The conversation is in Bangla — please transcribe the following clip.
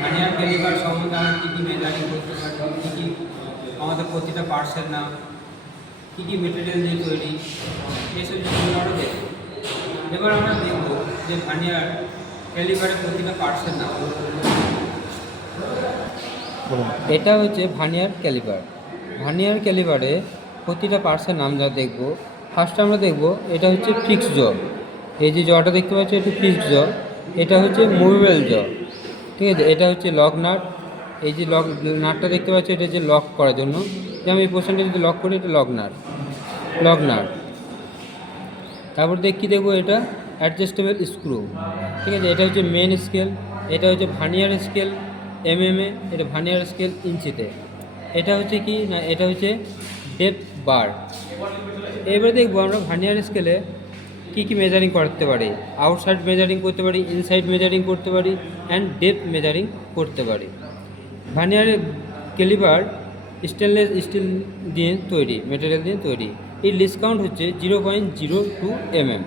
ভার্নিয়ার ক্যালিপার সম্বন্ধে আমরা কী কী মেজারিং করতে পারি, কী কী আমাদের প্রতিটা পার্টসের নাম, কী কী মেটেরিয়াল দিয়ে তৈরি, এইসব জিনিসগুলো আমরা দেখব। এবার আমরা দেখব যে ভার্নিয়ার ক্যালিপারের প্রতিটা পার্টসের নাম। এটা হচ্ছে ভার্নিয়ার ক্যালিপার। ভার্নিয়ার ক্যালিপারে প্রতিটা পার্টসের নাম যা দেখব। ফার্স্টে আমরা দেখব এটা হচ্ছে ফিক্স জ। এই যে জটা দেখতে পাচ্ছি এটা ফিক্স জ, এটা হচ্ছে মুভেবল জ, ঠিক আছে। এটা হচ্ছে লক নাট। এই যে লক নাটটা দেখতে পাচ্ছি এটা হচ্ছে লক করার জন্য, যেমন এই পোর্শনটা যদি লক করি এটা লক নাট। তারপর কী দেখবো, এটা অ্যাডজাস্টেবল স্ক্রু, ঠিক আছে। এটা হচ্ছে মেন স্কেল, এটা হচ্ছে ভার্নিয়ার স্কেল এমএমে, এটা ভার্নিয়ার স্কেল ইঞ্চিতে। এটা হচ্ছে কি না, এটা হচ্ছে ডেপথ বার। এবারে দেখবো আমরা ভার্নিয়ার স্কেলে কী কী মেজারিং করতে পারি। আউটসাইড মেজারিং করতে পারি, ইনসাইড মেজারিং করতে পারি, অ্যান্ড ডেপথ মেজারিং করতে পারি। ভার্নিয়ারের ক্যালিপার স্টেনলেস স্টিল দিয়ে তৈরি, মেটেরিয়াল দিয়ে তৈরি। এই ডিসকাউন্ট হচ্ছে 0.02 mm।